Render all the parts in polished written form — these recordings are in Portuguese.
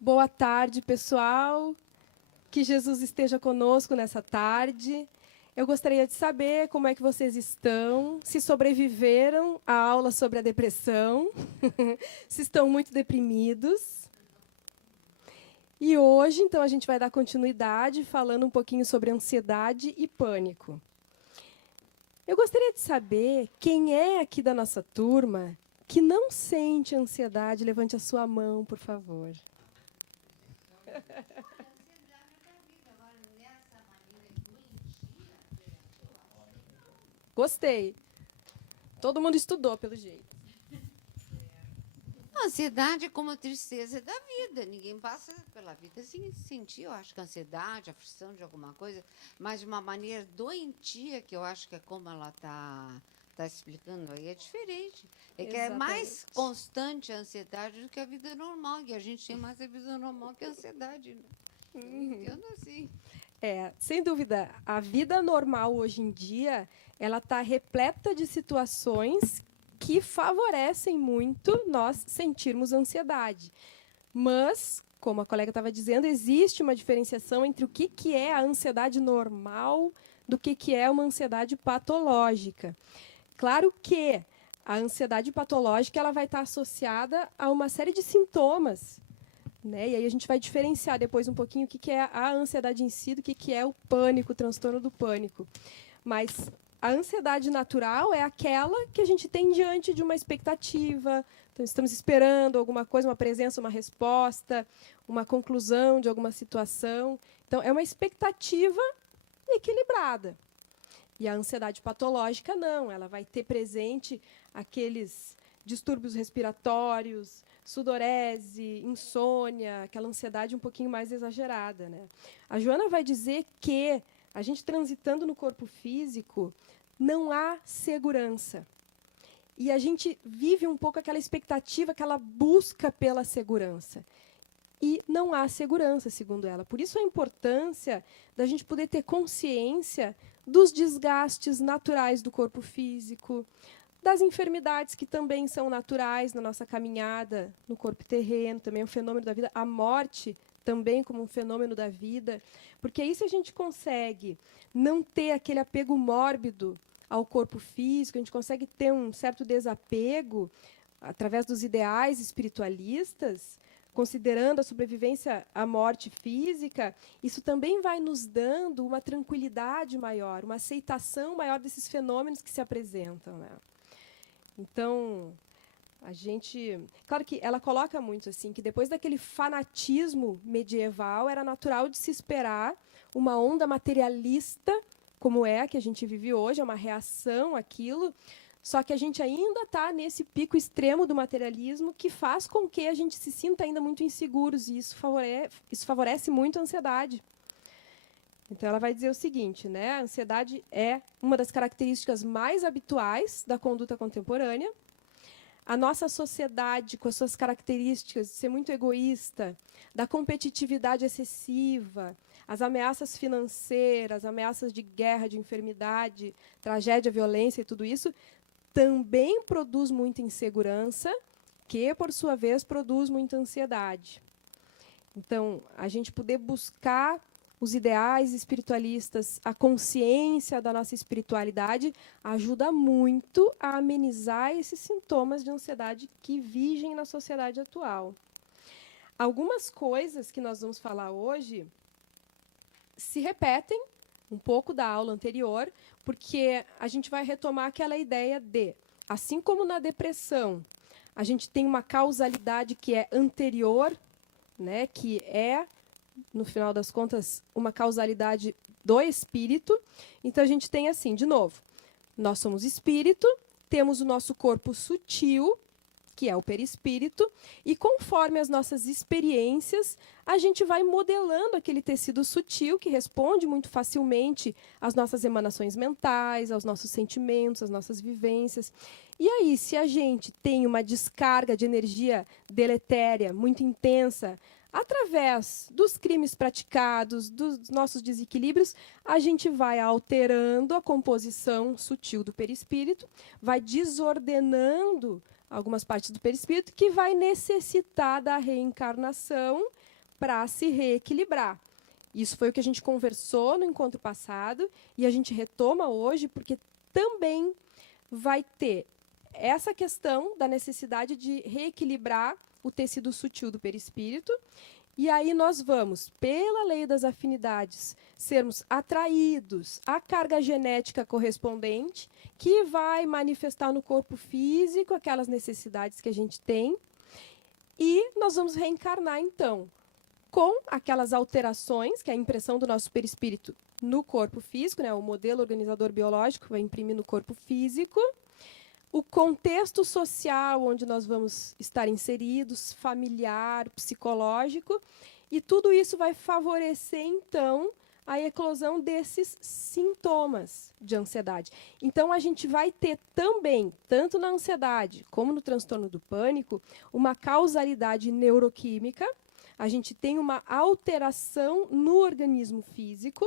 Boa tarde, pessoal. Que Jesus esteja conosco nessa tarde. Eu gostaria de saber como é que vocês estão, se sobreviveram à aula sobre a depressão, se estão muito deprimidos. E hoje, então, a gente vai dar continuidade falando um pouquinho sobre ansiedade e pânico. Eu gostaria de saber quem é aqui da nossa turma que não sente ansiedade. Levante a sua mão, por favor. Gostei. Todo mundo estudou, pelo jeito. A ansiedade é como a tristeza da vida. Ninguém passa pela vida sem sentir. Eu acho que a ansiedade, a aflição de alguma coisa, mas de uma maneira doentia, que eu acho que é como ela está explicando aí, é diferente. É que é mais constante a ansiedade do que a vida normal. E a gente tem mais a vida normal que a ansiedade. Né? Entendo assim. Sem dúvida, a vida normal hoje em dia, ela está repleta de situações que favorecem muito nós sentirmos ansiedade. Mas, como a colega estava dizendo, existe uma diferenciação entre o que é a ansiedade normal do que é uma ansiedade patológica. Claro que a ansiedade patológica ela vai estar associada a uma série de sintomas, né? E aí a gente vai diferenciar depois um pouquinho o que é a ansiedade em si do que é o pânico, o transtorno do pânico. Mas a ansiedade natural é aquela que a gente tem diante de uma expectativa. Então, estamos esperando alguma coisa, uma presença, uma resposta, uma conclusão de alguma situação. Então, é uma expectativa equilibrada. E a ansiedade patológica, não. Ela vai ter presente aqueles distúrbios respiratórios, sudorese, insônia, aquela ansiedade um pouquinho mais exagerada. Né? A Joana vai dizer que a gente transitando no corpo físico, não há segurança. E a gente vive um pouco aquela expectativa, aquela busca pela segurança. E não há segurança, segundo ela. Por isso a importância da gente poder ter consciência dos desgastes naturais do corpo físico, das enfermidades que também são naturais na nossa caminhada no corpo terreno, também é um fenômeno da vida, a morte também como um fenômeno da vida, porque aí se a gente consegue não ter aquele apego mórbido ao corpo físico, a gente consegue ter um certo desapego através dos ideais espiritualistas, considerando a sobrevivência à morte física, isso também vai nos dando uma tranquilidade maior, uma aceitação maior desses fenômenos que se apresentam. Né? Então, a gente... Claro que ela coloca muito assim, que depois daquele fanatismo medieval, era natural de se esperar uma onda materialista, como é a que a gente vive hoje, é uma reação àquilo, só que a gente ainda está nesse pico extremo do materialismo que faz com que a gente se sinta ainda muito inseguros, e isso favorece muito a ansiedade. Então, ela vai dizer o seguinte, né? A ansiedade é uma das características mais habituais da conduta contemporânea. A nossa sociedade, com as suas características de ser muito egoísta, da competitividade excessiva, as ameaças financeiras, ameaças de guerra, de enfermidade, tragédia, violência e tudo isso, também produz muita insegurança, que, por sua vez, produz muita ansiedade. Então, a gente poder buscar os ideais espiritualistas, a consciência da nossa espiritualidade, ajuda muito a amenizar esses sintomas de ansiedade que vigem na sociedade atual. Algumas coisas que nós vamos falar hoje se repetem um pouco da aula anterior, porque a gente vai retomar aquela ideia de, assim como na depressão, a gente tem uma causalidade que é anterior, né, que é, no final das contas, uma causalidade do espírito. Então, a gente tem assim, de novo, nós somos espírito, temos o nosso corpo sutil, que é o perispírito, e conforme as nossas experiências, a gente vai modelando aquele tecido sutil que responde muito facilmente às nossas emanações mentais, aos nossos sentimentos, às nossas vivências. E aí, se a gente tem uma descarga de energia deletéria muito intensa, através dos crimes praticados, dos nossos desequilíbrios, a gente vai alterando a composição sutil do perispírito, vai desordenando algumas partes do perispírito, que vai necessitar da reencarnação para se reequilibrar. Isso foi o que a gente conversou no encontro passado e a gente retoma hoje, porque também vai ter essa questão da necessidade de reequilibrar o tecido sutil do perispírito. E aí nós vamos, pela lei das afinidades, sermos atraídos à carga genética correspondente, que vai manifestar no corpo físico aquelas necessidades que a gente tem. E nós vamos reencarnar, então, com aquelas alterações, que é a impressão do nosso perispírito no corpo físico, né, o modelo organizador biológico vai imprimir no corpo físico, o contexto social onde nós vamos estar inseridos, familiar, psicológico, e tudo isso vai favorecer, então, a eclosão desses sintomas de ansiedade. Então, a gente vai ter também, tanto na ansiedade como no transtorno do pânico, uma causalidade neuroquímica. A gente tem uma alteração no organismo físico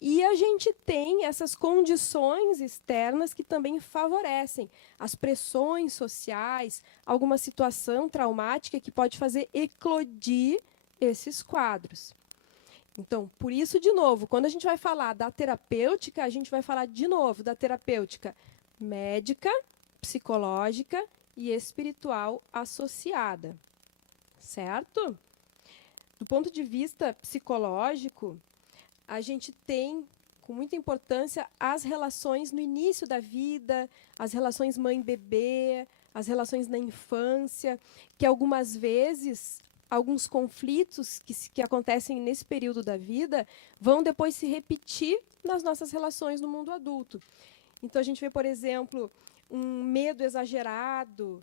e a gente tem essas condições externas que também favorecem as pressões sociais, alguma situação traumática que pode fazer eclodir esses quadros. Então, por isso, de novo, quando a gente vai falar da terapêutica, a gente vai falar de novo da terapêutica médica, psicológica e espiritual associada. Certo? Do ponto de vista psicológico, a gente tem, com muita importância, as relações no início da vida, as relações mãe-bebê, as relações na infância, que algumas vezes, alguns conflitos que acontecem nesse período da vida vão depois se repetir nas nossas relações no mundo adulto. Então, a gente vê, por exemplo, um medo exagerado.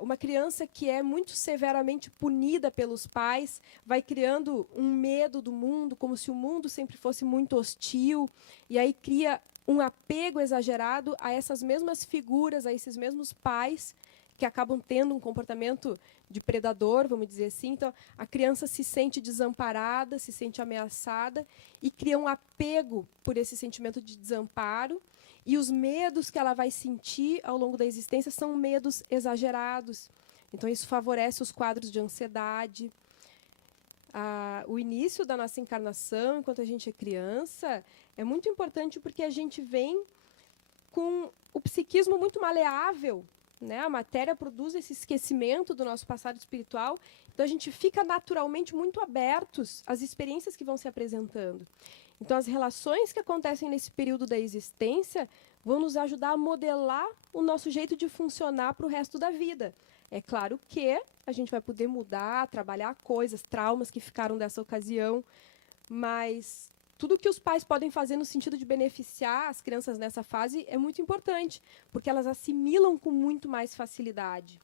Uma criança que é muito severamente punida pelos pais vai criando um medo do mundo, como se o mundo sempre fosse muito hostil, e aí cria um apego exagerado a essas mesmas figuras, a esses mesmos pais, que acabam tendo um comportamento de predador, vamos dizer assim. Então, a criança se sente desamparada, se sente ameaçada, e cria um apego por esse sentimento de desamparo. E os medos que ela vai sentir ao longo da existência são medos exagerados. Então, isso favorece os quadros de ansiedade. O início da nossa encarnação, enquanto a gente é criança, é muito importante porque a gente vem com o psiquismo muito maleável, né? A matéria produz esse esquecimento do nosso passado espiritual. Então, a gente fica naturalmente muito abertos às experiências que vão se apresentando. Então, as relações que acontecem nesse período da existência vão nos ajudar a modelar o nosso jeito de funcionar para o resto da vida. É claro que a gente vai poder mudar, trabalhar coisas, traumas que ficaram dessa ocasião, mas tudo que os pais podem fazer no sentido de beneficiar as crianças nessa fase é muito importante, porque elas assimilam com muito mais facilidade.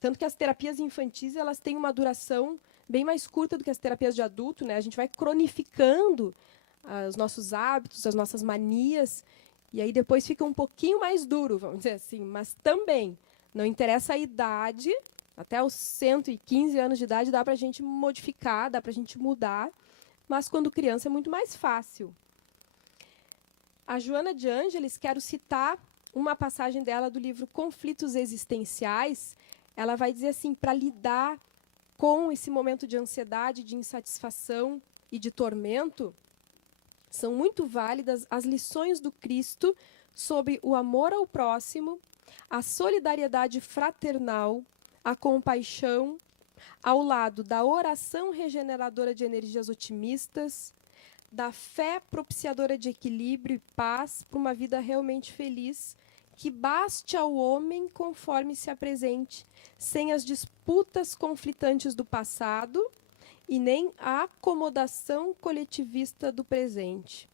Tanto que as terapias infantis elas têm uma duração bem mais curta do que as terapias de adulto, né? A gente vai cronificando os nossos hábitos, as nossas manias, e aí depois fica um pouquinho mais duro, vamos dizer assim, mas também não interessa a idade, até os 115 anos de idade dá para a gente modificar, dá para a gente mudar, mas quando criança é muito mais fácil. A Joana de Ângeles, quero citar uma passagem dela do livro Conflitos Existenciais. Ela vai dizer assim, para lidar com esse momento de ansiedade, de insatisfação e de tormento, são muito válidas as lições do Cristo sobre o amor ao próximo, a solidariedade fraternal, a compaixão, ao lado da oração regeneradora de energias otimistas, da fé propiciadora de equilíbrio e paz para uma vida realmente feliz, que baste ao homem conforme se apresente, sem as disputas conflitantes do passado e nem a acomodação coletivista do presente.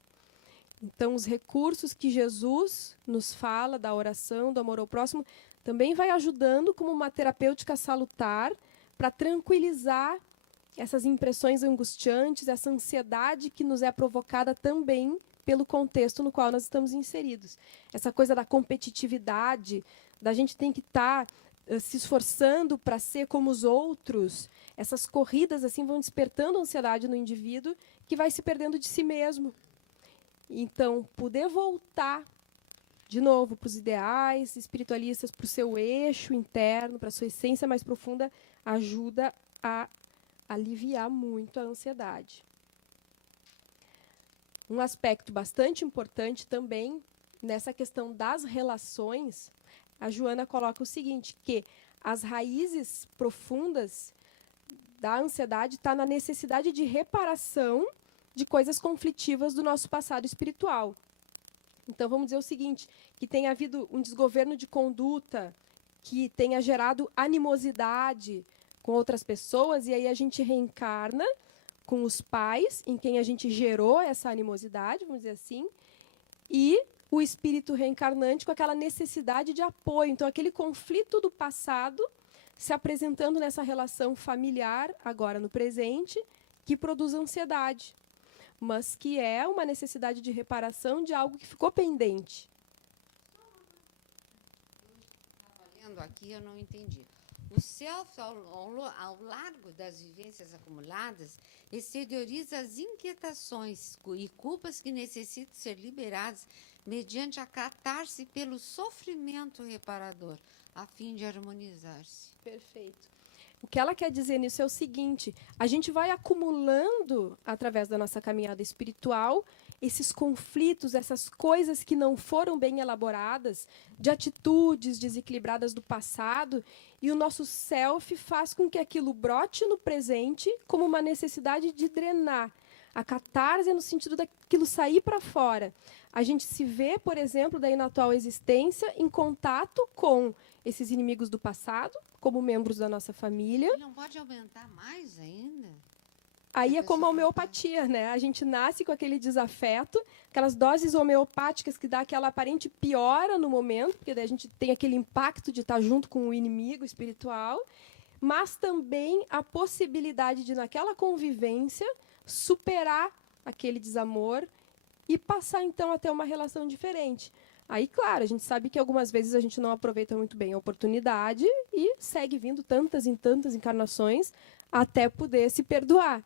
Então, os recursos que Jesus nos fala da oração, do amor ao próximo, também vai ajudando como uma terapêutica salutar para tranquilizar essas impressões angustiantes, essa ansiedade que nos é provocada também pelo contexto no qual nós estamos inseridos. Essa coisa da competitividade, da gente tem que estar se esforçando para ser como os outros, essas corridas assim vão despertando ansiedade no indivíduo, que vai se perdendo de si mesmo. Então, poder voltar de novo para os ideais espiritualistas, para o seu eixo interno, para a sua essência mais profunda, ajuda a aliviar muito a ansiedade. Um aspecto bastante importante também nessa questão das relações, a Joana coloca o seguinte, que as raízes profundas da ansiedade está na necessidade de reparação de coisas conflitivas do nosso passado espiritual. Então, vamos dizer o seguinte, que tenha havido um desgoverno de conduta, que tenha gerado animosidade com outras pessoas, e aí a gente reencarna com os pais, em quem a gente gerou essa animosidade, vamos dizer assim, e o espírito reencarnante com aquela necessidade de apoio. Então, aquele conflito do passado se apresentando nessa relação familiar, agora no presente, que produz ansiedade, mas que é uma necessidade de reparação de algo que ficou pendente. Estava lendo aqui, eu não entendi. O self, ao largo das vivências acumuladas, exterioriza as inquietações e culpas que necessitam ser liberadas mediante a catarse pelo sofrimento reparador, a fim de harmonizar-se. Perfeito. O que ela quer dizer nisso é o seguinte, a gente vai acumulando, através da nossa caminhada espiritual, esses conflitos, essas coisas que não foram bem elaboradas, de atitudes desequilibradas do passado, e o nosso self faz com que aquilo brote no presente como uma necessidade de drenar. A catarse é no sentido daquilo sair para fora. A gente se vê, por exemplo, daí na atual existência, em contato com esses inimigos do passado, como membros da nossa família. E não pode aumentar mais ainda? Aí é como a homeopatia, né? A gente nasce com aquele desafeto, aquelas doses homeopáticas que dá aquela aparente piora no momento, porque daí a gente tem aquele impacto de estar junto com o inimigo espiritual, mas também a possibilidade de, naquela convivência, superar aquele desamor e passar, então, a ter uma relação diferente. Aí, claro, a gente sabe que algumas vezes a gente não aproveita muito bem a oportunidade e segue vindo tantas encarnações até poder se perdoar.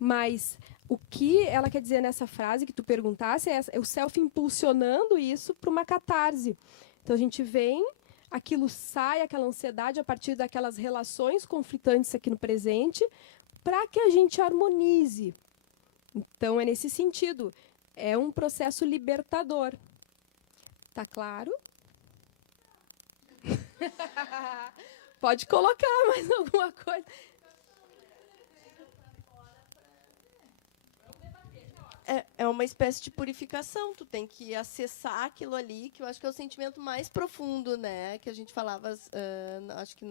Mas o que ela quer dizer nessa frase que tu perguntasse é o self impulsionando isso para uma catarse. Então, a gente vem, aquilo sai, aquela ansiedade a partir daquelas relações conflitantes aqui no presente, para que a gente harmonize. Então, é nesse sentido. É um processo libertador. Tá claro? Pode colocar mais alguma coisa. É uma espécie de purificação. Tu tem que acessar aquilo ali, que eu acho que é o sentimento mais profundo, né? Que a gente falava, acho que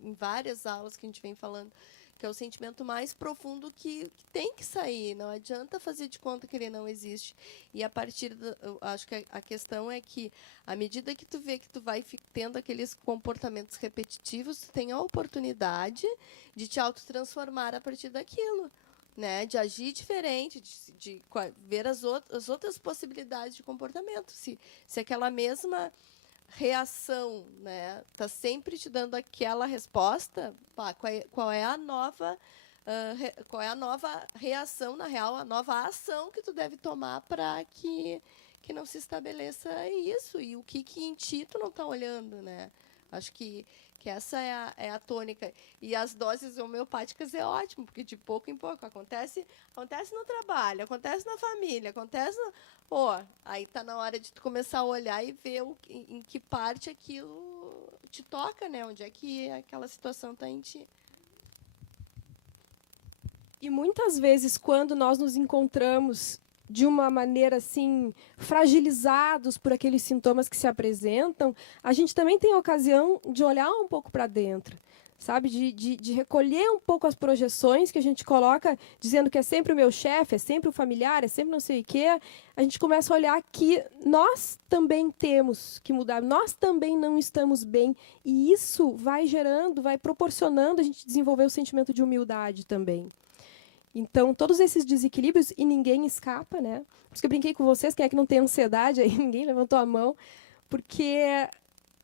em várias aulas que a gente vem falando, que é o sentimento mais profundo que tem que sair. Não adianta fazer de conta que ele não existe. E a partir eu acho que a questão é que, à medida que tu vê que tu vai tendo aqueles comportamentos repetitivos, tu tem a oportunidade de te autotransformar a partir daquilo, né? De agir diferente, de ver as outras possibilidades de comportamento. Se aquela mesma reação, né, tá sempre te dando aquela resposta, qual é a nova reação, na real, a nova ação que tu deve tomar para que não se estabeleça isso, e o que em ti tu não está olhando, né? Acho que essa é a tônica. E as doses homeopáticas é ótimo, porque de pouco em pouco acontece no trabalho, acontece na família, acontece aí está na hora de tu começar a olhar e ver em que parte aquilo te toca, né? Onde é que aquela situação está em ti. E muitas vezes, quando nós nos encontramos de uma maneira assim, fragilizados por aqueles sintomas que se apresentam, a gente também tem a ocasião de olhar um pouco para dentro, sabe? De recolher um pouco as projeções que a gente coloca, dizendo que é sempre o meu chefe, é sempre o familiar, é sempre não sei o quê. A gente começa a olhar que nós também temos que mudar, nós também não estamos bem, e isso vai gerando, vai proporcionando a gente desenvolver o sentimento de humildade também. Então, todos esses desequilíbrios, e ninguém escapa, né? Por isso que eu brinquei com vocês, quem é que não tem ansiedade? Aí ninguém levantou a mão, porque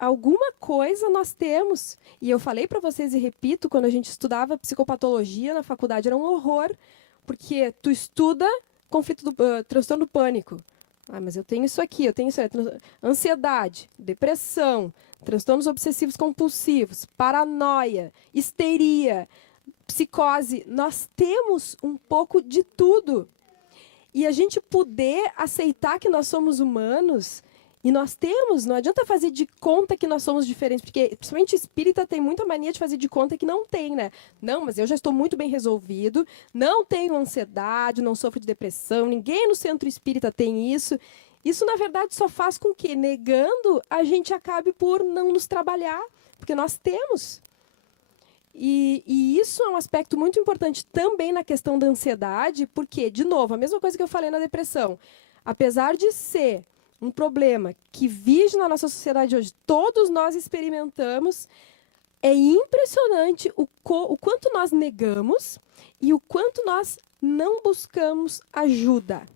alguma coisa nós temos. E eu falei para vocês e repito, quando a gente estudava psicopatologia na faculdade, era um horror, porque tu estuda transtorno do pânico. Ah, mas eu tenho isso aqui, eu tenho isso aí. Ansiedade, depressão, transtornos obsessivos compulsivos, paranoia, histeria, psicose. Nós temos um pouco de tudo. E a gente poder aceitar que nós somos humanos, e nós temos, não adianta fazer de conta que nós somos diferentes, porque principalmente espírita tem muita mania de fazer de conta que não tem, né? Não, mas eu já estou muito bem resolvido, não tenho ansiedade, não sofro de depressão, ninguém no centro espírita tem isso. Isso, na verdade, só faz com que, negando, a gente acabe por não nos trabalhar, porque nós temos. E isso é um aspecto muito importante também na questão da ansiedade, porque, de novo, a mesma coisa que eu falei na depressão, apesar de ser um problema que vive na nossa sociedade hoje, todos nós experimentamos, é impressionante o quanto nós negamos e o quanto nós não buscamos ajuda.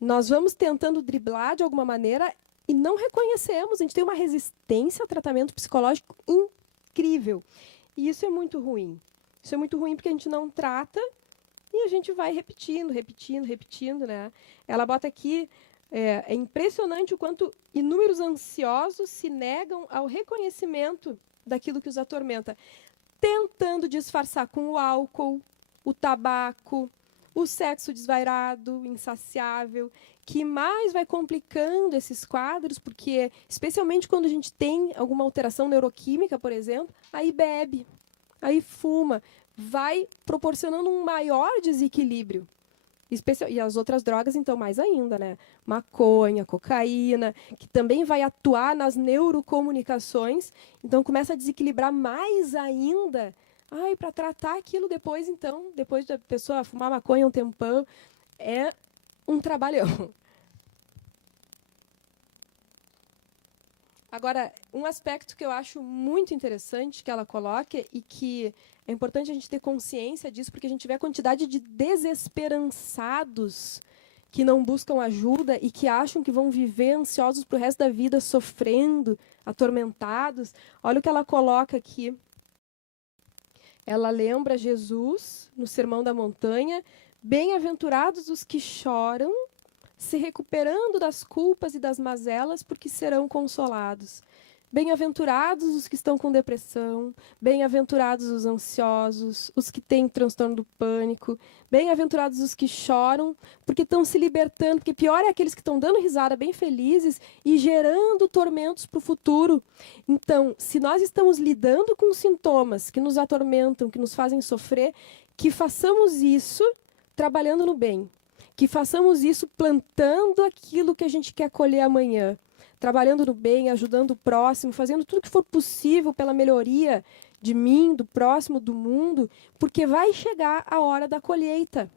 Nós vamos tentando driblar de alguma maneira e não reconhecemos. A gente tem uma resistência ao tratamento psicológico incrível. E isso é muito ruim. Isso é muito ruim porque a gente não trata e a gente vai repetindo, né? Ela bota aqui, é impressionante o quanto inúmeros ansiosos se negam ao reconhecimento daquilo que os atormenta, tentando disfarçar com o álcool, o tabaco, o sexo desvairado, insaciável, que mais vai complicando esses quadros, porque, especialmente quando a gente tem alguma alteração neuroquímica, por exemplo, aí bebe, aí fuma, vai proporcionando um maior desequilíbrio. E as outras drogas, então, mais ainda, né? Maconha, cocaína, que também vai atuar nas neurocomunicações, então começa a desequilibrar mais ainda. Para tratar aquilo depois, então, depois da pessoa fumar maconha um tempão, é um trabalhão. Agora, um aspecto que eu acho muito interessante que ela coloca e que é importante a gente ter consciência disso, porque a gente vê a quantidade de desesperançados que não buscam ajuda e que acham que vão viver ansiosos para o resto da vida, sofrendo, atormentados. Olha o que ela coloca aqui. Ela lembra Jesus, no Sermão da Montanha, bem-aventurados os que choram, se recuperando das culpas e das mazelas, porque serão consolados. Bem-aventurados os que estão com depressão, bem-aventurados os ansiosos, os que têm transtorno do pânico, bem-aventurados os que choram, porque estão se libertando, porque pior é aqueles que estão dando risada bem felizes e gerando tormentos para o futuro. Então, se nós estamos lidando com sintomas que nos atormentam, que nos fazem sofrer, que façamos isso trabalhando no bem, que façamos isso plantando aquilo que a gente quer colher amanhã, trabalhando no bem, ajudando o próximo, fazendo tudo o que for possível pela melhoria de mim, do próximo, do mundo, porque vai chegar a hora da colheita.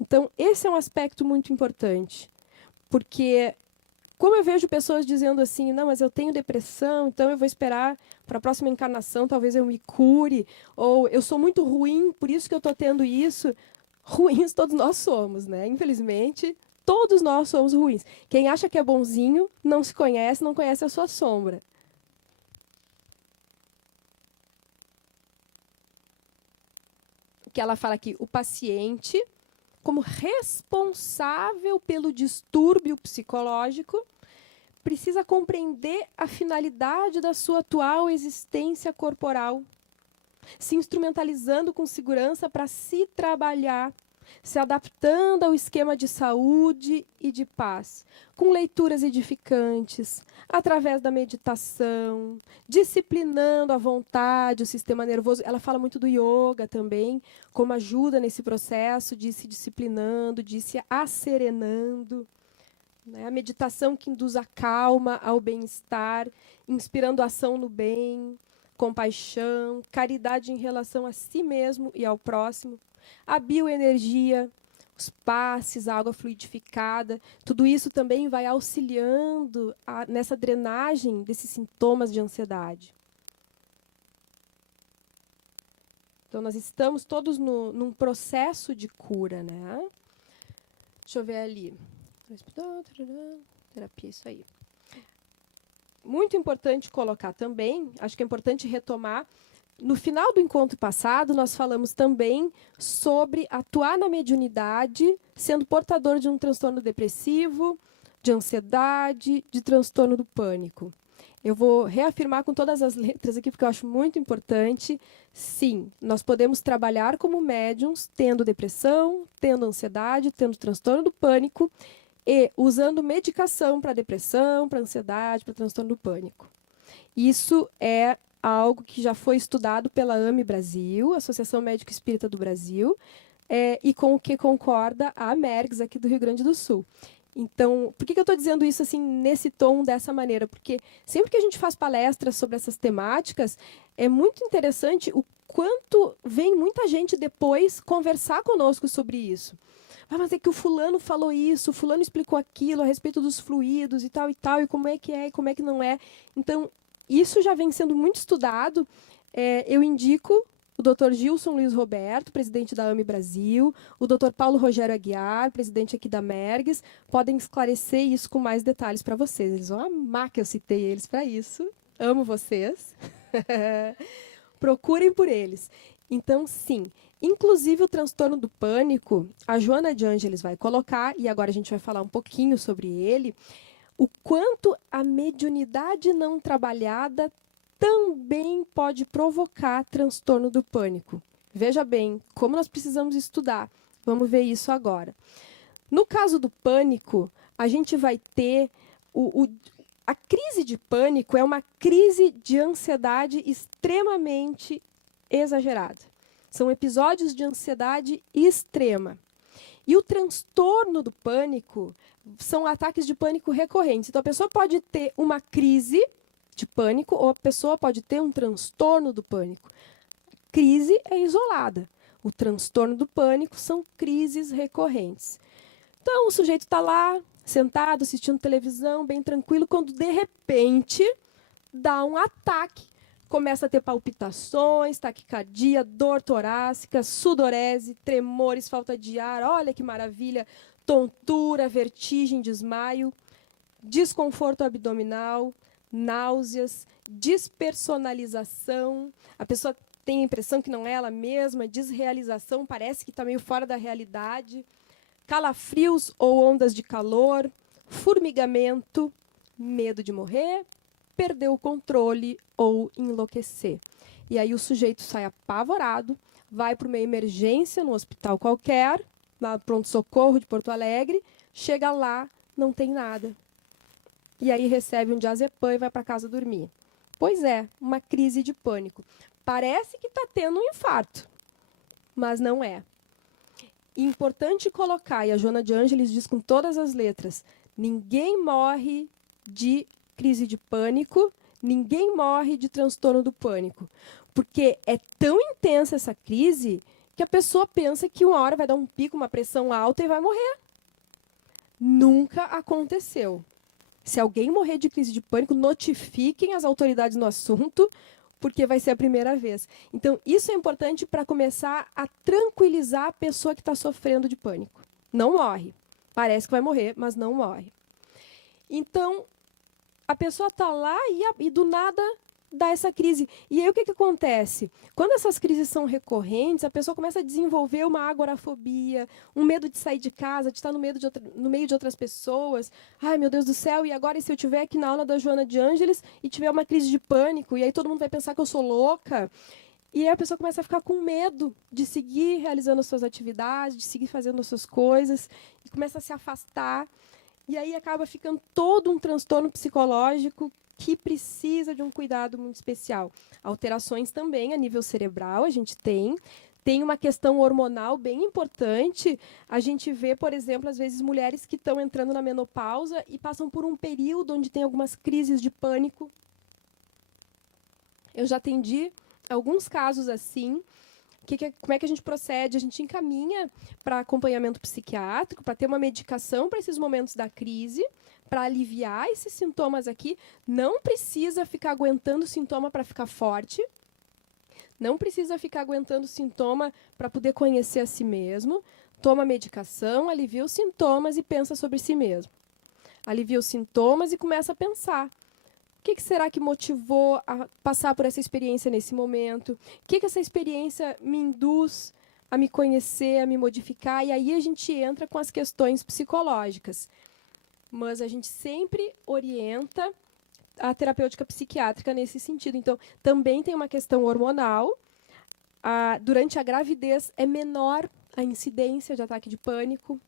Então, esse é um aspecto muito importante, porque como eu vejo pessoas dizendo assim, não, mas eu tenho depressão, então eu vou esperar para a próxima encarnação, talvez eu me cure, ou eu sou muito ruim, por isso que eu estou tendo isso. Ruins todos nós somos, né? Infelizmente, todos nós somos ruins. Quem acha que é bonzinho não se conhece, não conhece a sua sombra. O que ela fala aqui, o paciente, como responsável pelo distúrbio psicológico, precisa compreender a finalidade da sua atual existência corporal, se instrumentalizando com segurança para se trabalhar, se adaptando ao esquema de saúde e de paz, com leituras edificantes, através da meditação, disciplinando à vontade o sistema nervoso. Ela fala muito do yoga também, como ajuda nesse processo de se disciplinando, de se asserenando. Né? A meditação que induz a calma, ao bem-estar, inspirando ação no bem, compaixão, caridade em relação a si mesmo e ao próximo, a bioenergia, os passes, a água fluidificada, tudo isso também vai auxiliando nessa drenagem desses sintomas de ansiedade. Então, nós estamos todos num processo de cura, né? Deixa eu ver ali. Terapia, isso aí. muito importante colocar também, acho que é importante retomar, no final do encontro passado, nós falamos também sobre atuar na mediunidade, sendo portador de um transtorno depressivo, de ansiedade, de transtorno do pânico. Eu vou reafirmar com todas as letras aqui, porque eu acho muito importante. Sim, nós podemos trabalhar como médiums, tendo depressão, tendo ansiedade, tendo transtorno do pânico e usando medicação para depressão, para ansiedade, para transtorno do pânico. Isso é algo que já foi estudado pela AME Brasil, Associação Médico Espírita do Brasil, e com o que concorda a AMERGS aqui do Rio Grande do Sul. Então, por que eu estou dizendo isso assim nesse tom, dessa maneira? Porque sempre que a gente faz palestras sobre essas temáticas, é muito interessante o quanto vem muita gente depois conversar conosco sobre isso. Ah, mas é que o fulano falou isso, o fulano explicou aquilo a respeito dos fluidos e tal, e como é e como é que não é. Então, isso já vem sendo muito estudado. Eu indico o Dr. Gilson Luiz Roberto, presidente da AME Brasil, o Dr. Paulo Rogério Aguiar, presidente aqui da MERGS, podem esclarecer isso com mais detalhes para vocês. Eles vão amar que eu citei eles para isso. Amo vocês. Procurem por eles. Então, sim, inclusive o transtorno do pânico, a Joana de Ângeles vai colocar, e agora a gente vai falar um pouquinho sobre ele, o quanto a mediunidade não trabalhada também pode provocar transtorno do pânico. Veja bem, como nós precisamos estudar. Vamos ver isso agora. No caso do pânico, a gente vai ter... A crise de pânico é uma crise de ansiedade extremamente exagerada. São episódios de ansiedade extrema. E o transtorno do pânico são ataques de pânico recorrentes. Então, a pessoa pode ter uma crise de pânico ou a pessoa pode ter um transtorno do pânico. Crise é isolada. O transtorno do pânico são crises recorrentes. Então, o sujeito está lá, sentado, assistindo televisão, bem tranquilo, quando, de repente, dá um ataque. Começa a ter palpitações, taquicardia, dor torácica, sudorese, tremores, falta de ar, olha que maravilha, tontura, vertigem, desmaio, desconforto abdominal, náuseas, despersonalização, a pessoa tem a impressão que não é ela mesma, desrealização, parece que está meio fora da realidade, calafrios ou ondas de calor, formigamento, medo de morrer, perder o controle ou enlouquecer. E aí o sujeito sai apavorado, vai para uma emergência no hospital qualquer, na pronto-socorro de Porto Alegre, chega lá, não tem nada. E aí recebe um diazepam e vai para casa dormir. Pois é, uma crise de pânico. Parece que está tendo um infarto, mas não é. Importante colocar, e a Joana de Ângeles diz com todas as letras, ninguém morre de crise de pânico, ninguém morre de transtorno do pânico. Porque é tão intensa essa crise que a pessoa pensa que uma hora vai dar um pico, uma pressão alta e vai morrer. Nunca aconteceu. Se alguém morrer de crise de pânico, notifiquem as autoridades no assunto, porque vai ser a primeira vez. Então, isso é importante para começar a tranquilizar a pessoa que está sofrendo de pânico. Não morre. Parece que vai morrer, mas não morre. Então, a pessoa está lá e do nada dá essa crise. E aí o que acontece? Quando essas crises são recorrentes, a pessoa começa a desenvolver uma agorafobia, um medo de sair de casa, de estar no meio de outras pessoas. Ai, meu Deus do céu, e agora e se eu estiver aqui na aula da Joana de Ângeles e tiver uma crise de pânico, e aí todo mundo vai pensar que eu sou louca? E aí a pessoa começa a ficar com medo de seguir realizando as suas atividades, de seguir fazendo as suas coisas, e começa a se afastar. E aí acaba ficando todo um transtorno psicológico que precisa de um cuidado muito especial. Alterações também a nível cerebral a gente tem. Tem uma questão hormonal bem importante. A gente vê, por exemplo, às vezes mulheres que estão entrando na menopausa e passam por um período onde tem algumas crises de pânico. Eu já atendi alguns casos assim. Como é que a gente procede? A gente encaminha para acompanhamento psiquiátrico, para ter uma medicação para esses momentos da crise, para aliviar esses sintomas aqui. Não precisa ficar aguentando sintoma para ficar forte. Não precisa ficar aguentando sintoma para poder conhecer a si mesmo. Toma medicação, alivia os sintomas e pensa sobre si mesmo. Alivia os sintomas e começa a pensar. O que será que motivou a passar por essa experiência nesse momento? O que essa experiência me induz a me conhecer, a me modificar? E aí a gente entra com as questões psicológicas. Mas a gente sempre orienta a terapêutica psiquiátrica nesse sentido. Então, também tem uma questão hormonal. Durante a gravidez é menor a incidência de ataque de pânico.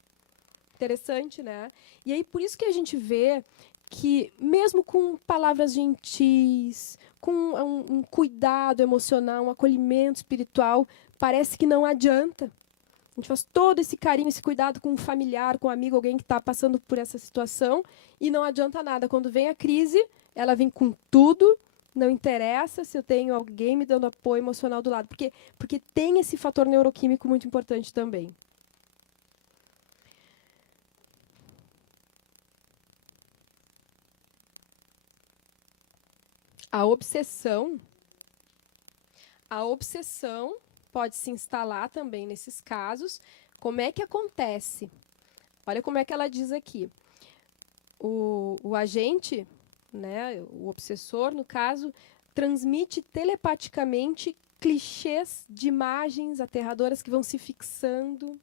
Interessante, né? E aí, por isso que a gente vê que, mesmo com palavras gentis, com um cuidado emocional, um acolhimento espiritual, parece que não adianta. A gente faz todo esse carinho, esse cuidado com um familiar, com um amigo, alguém que está passando por essa situação, e não adianta nada. Quando vem a crise, ela vem com tudo, não interessa se eu tenho alguém me dando apoio emocional do lado, porque tem esse fator neuroquímico muito importante também. A obsessão pode se instalar também nesses casos. Como é que acontece? Olha como é que ela diz aqui. O agente, né, o obsessor, no caso, transmite telepaticamente clichês de imagens aterradoras que vão se fixando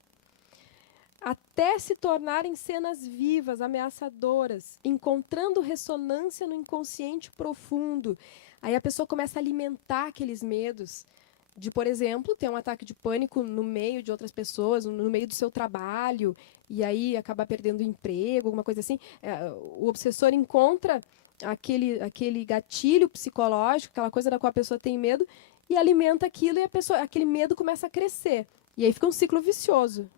até se tornarem cenas vivas, ameaçadoras, encontrando ressonância no inconsciente profundo. Aí a pessoa começa a alimentar aqueles medos de, por exemplo, ter um ataque de pânico no meio de outras pessoas, no meio do seu trabalho, e aí acabar perdendo o emprego, alguma coisa assim. O obsessor encontra aquele gatilho psicológico, aquela coisa da qual a pessoa tem medo, e alimenta aquilo, e aquele medo começa a crescer. E aí fica um ciclo vicioso.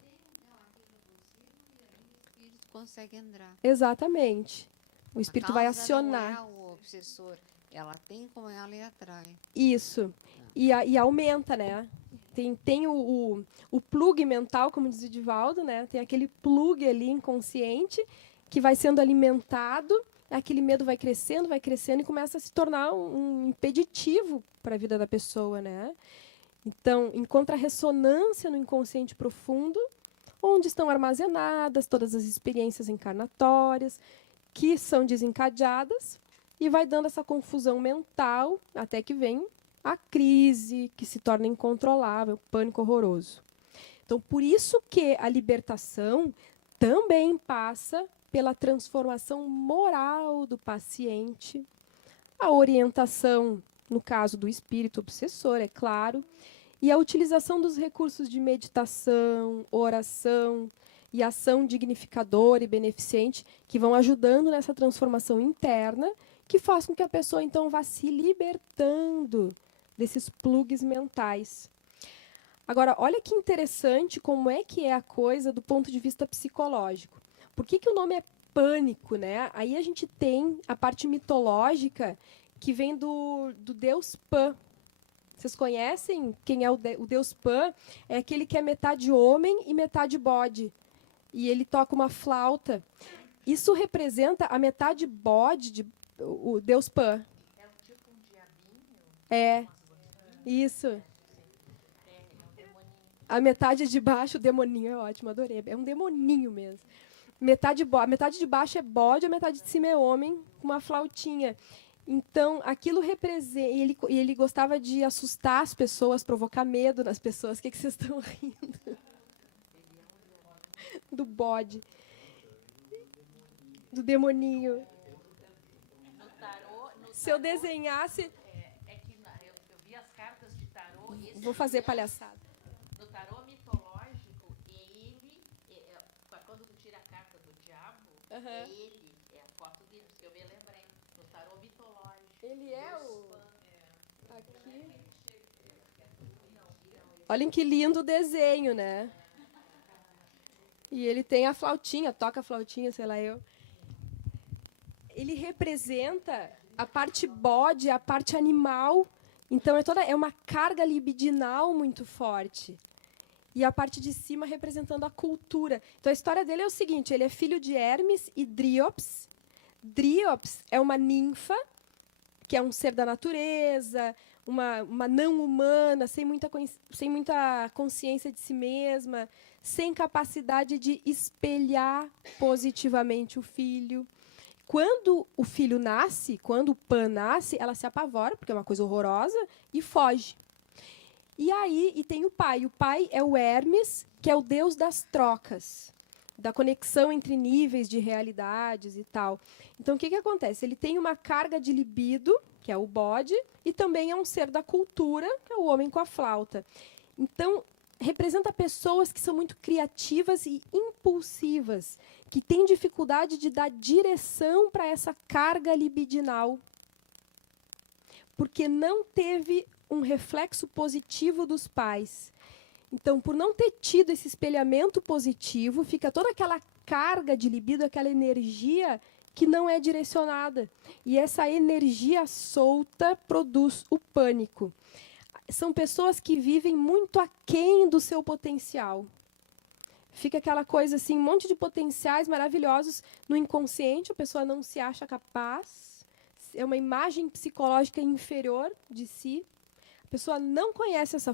Consegue entrar. Exatamente. O espírito vai acionar. Não é o obsessor. Ela tem como ela e atrai. Isso. E aumenta, né? Tem o plug mental, como diz o Divaldo, né? Tem aquele plug ali inconsciente que vai sendo alimentado, aquele medo vai crescendo e começa a se tornar um impeditivo para a vida da pessoa, né? Então, encontra ressonância no inconsciente profundo, onde estão armazenadas todas as experiências encarnatórias que são desencadeadas, e vai dando essa confusão mental até que vem a crise, que se torna incontrolável, pânico horroroso. Então, por isso que a libertação também passa pela transformação moral do paciente, a orientação, no caso do espírito obsessor, é claro, e a utilização dos recursos de meditação, oração e ação dignificadora e beneficente que vão ajudando nessa transformação interna, que faz com que a pessoa, então, vá se libertando desses plugs mentais. Agora, olha que interessante como é que é a coisa do ponto de vista psicológico. Por que o nome é pânico, né? Aí a gente tem a parte mitológica que vem do deus Pan. Vocês conhecem quem é o deus Pan? É aquele que é metade homem e metade bode. E ele toca uma flauta. Isso representa a metade bode, o deus Pan. É tipo um diabinho? É, isso. A metade de baixo, o demoninho, é ótimo, adorei. É um demoninho mesmo. A metade de baixo é bode, a metade de cima é homem, com uma flautinha. Então, aquilo representa... Ele gostava de assustar as pessoas, provocar medo nas pessoas. O que vocês estão rindo? Do bode. Do demoninho. No tarô... Se eu desenhasse... É que eu vi as cartas de tarô... Vou fazer palhaçada. No tarô mitológico, quando tu tira a carta do diabo, é ele, é a foto dele, que eu me lembrei. No tarô mitológico. Ele é o... Aqui. Olhem que lindo o desenho, né? E ele tem a flautinha, toca a flautinha, sei lá eu. Ele representa a parte bode, a parte animal. Então, é uma carga libidinal muito forte. E a parte de cima representando a cultura. Então, a história dele é o seguinte, ele é filho de Hermes e Dríops. Dríops é uma ninfa, que é um ser da natureza, uma não humana, sem muita consciência de si mesma, sem capacidade de espelhar positivamente o filho. quando o filho nasce, quando o Pan nasce, ela se apavora, porque é uma coisa horrorosa, e foge. E aí, e tem o pai. O pai é o Hermes, que é o deus das trocas, da conexão entre níveis de realidades e tal. Então, o que acontece? Ele tem uma carga de libido, que é o bode, e também é um ser da cultura, que é o homem com a flauta. Então, representa pessoas que são muito criativas e impulsivas, que têm dificuldade de dar direção para essa carga libidinal, porque não teve um reflexo positivo dos pais. Então, por não ter tido esse espelhamento positivo, fica toda aquela carga de libido, aquela energia que não é direcionada. E essa energia solta produz o pânico. São pessoas que vivem muito aquém do seu potencial. Fica aquela coisa assim, um monte de potenciais maravilhosos no inconsciente, a pessoa não se acha capaz, é uma imagem psicológica inferior de si. A pessoa não conhece essa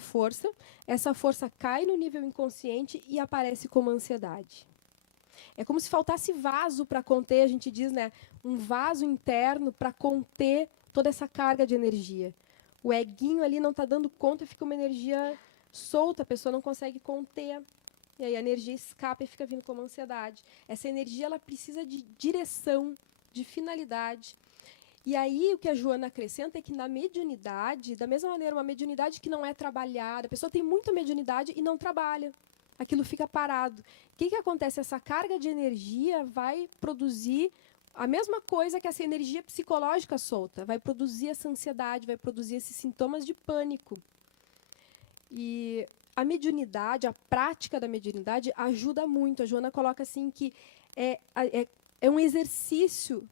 força cai no nível inconsciente e aparece como ansiedade. É como se faltasse vaso para conter, a gente diz, né, um vaso interno para conter toda essa carga de energia. O eguinho ali não está dando conta, fica uma energia solta, a pessoa não consegue conter. E aí a energia escapa e fica vindo como ansiedade. Essa energia ela precisa de direção, de finalidade. E aí o que a Joana acrescenta é que na mediunidade, da mesma maneira, uma mediunidade que não é trabalhada, a pessoa tem muita mediunidade e não trabalha. Aquilo fica parado. O que acontece? Essa carga de energia vai produzir a mesma coisa que essa energia psicológica solta. Vai produzir essa ansiedade, vai produzir esses sintomas de pânico. E a mediunidade, a prática da mediunidade ajuda muito. A Joana coloca assim que é um exercício.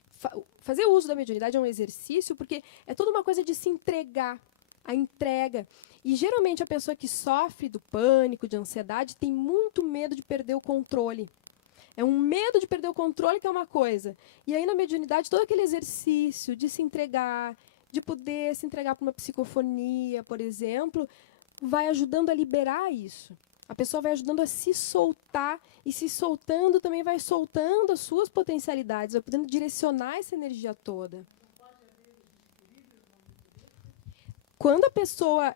Fazer uso da mediunidade é um exercício porque é toda uma coisa de se entregar, a entrega. E, geralmente, a pessoa que sofre do pânico, de ansiedade, tem muito medo de perder o controle. É um medo de perder o controle que é uma coisa. E aí, na mediunidade, todo aquele exercício de se entregar, de poder se entregar para uma psicofonia, por exemplo, vai ajudando a liberar isso. A pessoa vai ajudando a se soltar, e se soltando também vai soltando as suas potencialidades, vai podendo direcionar essa energia toda. Quando a pessoa...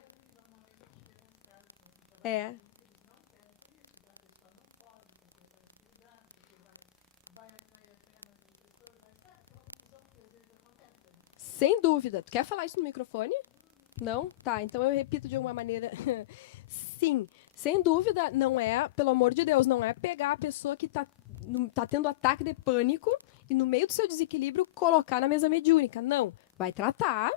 Sem dúvida. Tu quer falar isso no microfone? Não? Tá, então eu repito de alguma maneira. Sim, sem dúvida, não é, pelo amor de Deus, não é pegar a pessoa que está tendo ataque de pânico e, no meio do seu desequilíbrio, colocar na mesa mediúnica. Não, vai tratar,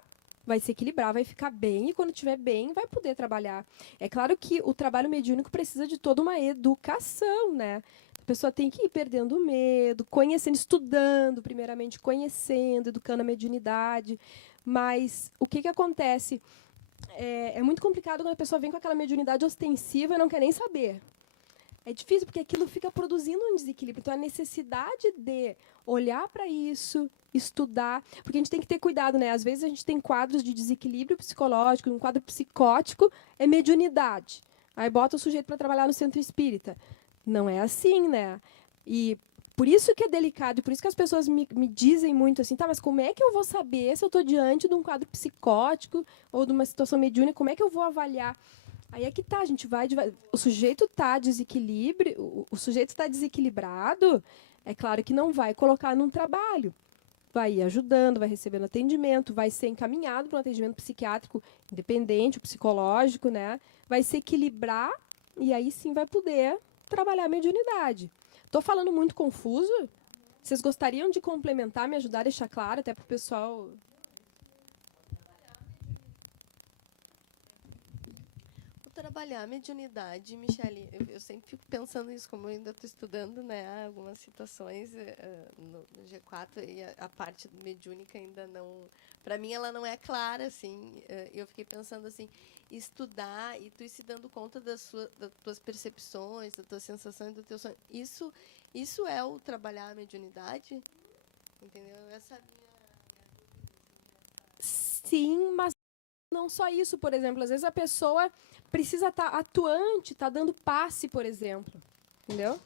vai se equilibrar, vai ficar bem, e quando estiver bem, vai poder trabalhar. É claro que o trabalho mediúnico precisa de toda uma educação, né? A pessoa tem que ir perdendo o medo, conhecendo, estudando, primeiramente conhecendo, educando a mediunidade. Mas o que acontece? É muito complicado quando a pessoa vem com aquela mediunidade ostensiva e não quer nem saber. É difícil, porque aquilo fica produzindo um desequilíbrio. Então, a necessidade de olhar para isso, estudar, porque a gente tem que ter cuidado, né? Às vezes a gente tem quadros de desequilíbrio psicológico, um quadro psicótico é mediunidade. Aí bota o sujeito para trabalhar no centro espírita. Não é assim, né? E por isso que é delicado, e por isso que as pessoas me dizem muito assim, tá, mas como é que eu vou saber se eu estou diante de um quadro psicótico ou de uma situação mediúnica, como é que eu vou avaliar? Aí é que tá, a gente vai... O sujeito está o sujeito está desequilibrado, é claro que não vai colocar num trabalho. Vai ir ajudando, vai recebendo atendimento, vai ser encaminhado para um atendimento psiquiátrico independente, psicológico, né? Vai se equilibrar e aí sim vai poder trabalhar a mediunidade. Estou falando muito confuso? Vocês gostariam de complementar, me ajudar a deixar claro, até para o pessoal... Trabalhar a mediunidade, Michele, eu sempre fico pensando nisso, como eu ainda estou estudando, né, algumas situações no G4, e a parte mediúnica ainda não... Para mim, ela não é clara, assim. Eu fiquei pensando, assim, estudar e tu ir se dando conta das tuas percepções, das tuas sensações, do teu sonho. Isso é o trabalhar a mediunidade? Entendeu? Essa é a minha dúvida. Sim, mas não só isso, por exemplo. Às vezes a pessoa precisa estar atuante, estar dando passe, por exemplo. Entendeu?